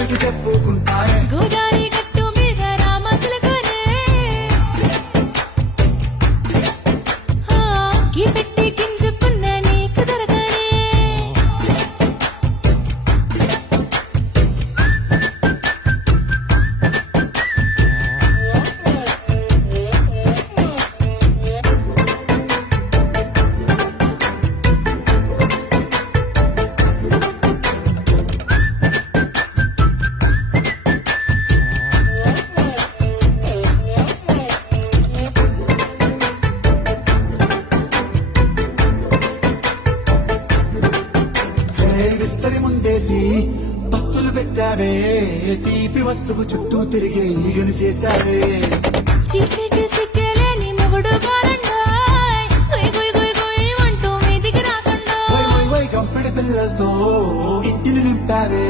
ఎవరికి చెప్పుకుంటాయే గోదారి గట్టు మీద రామసులకనే కీ పెట్టి గింజుకున్న నీకు దొరకనే విస్తరి ముందేసి పస్తులు పెట్టావే తీపి వస్తువు చుట్టూ తిరిగే ఈగను చేశావే చీచీ సిగ్గలేని మొగుడు బాలండాయ్ గుయ్ గుయ్ గుయ్ గుయ్ అంటూ మీదికి రాకుండా వై వై వై గంపెడి పిల్లలతో ఇంటిని నింపావే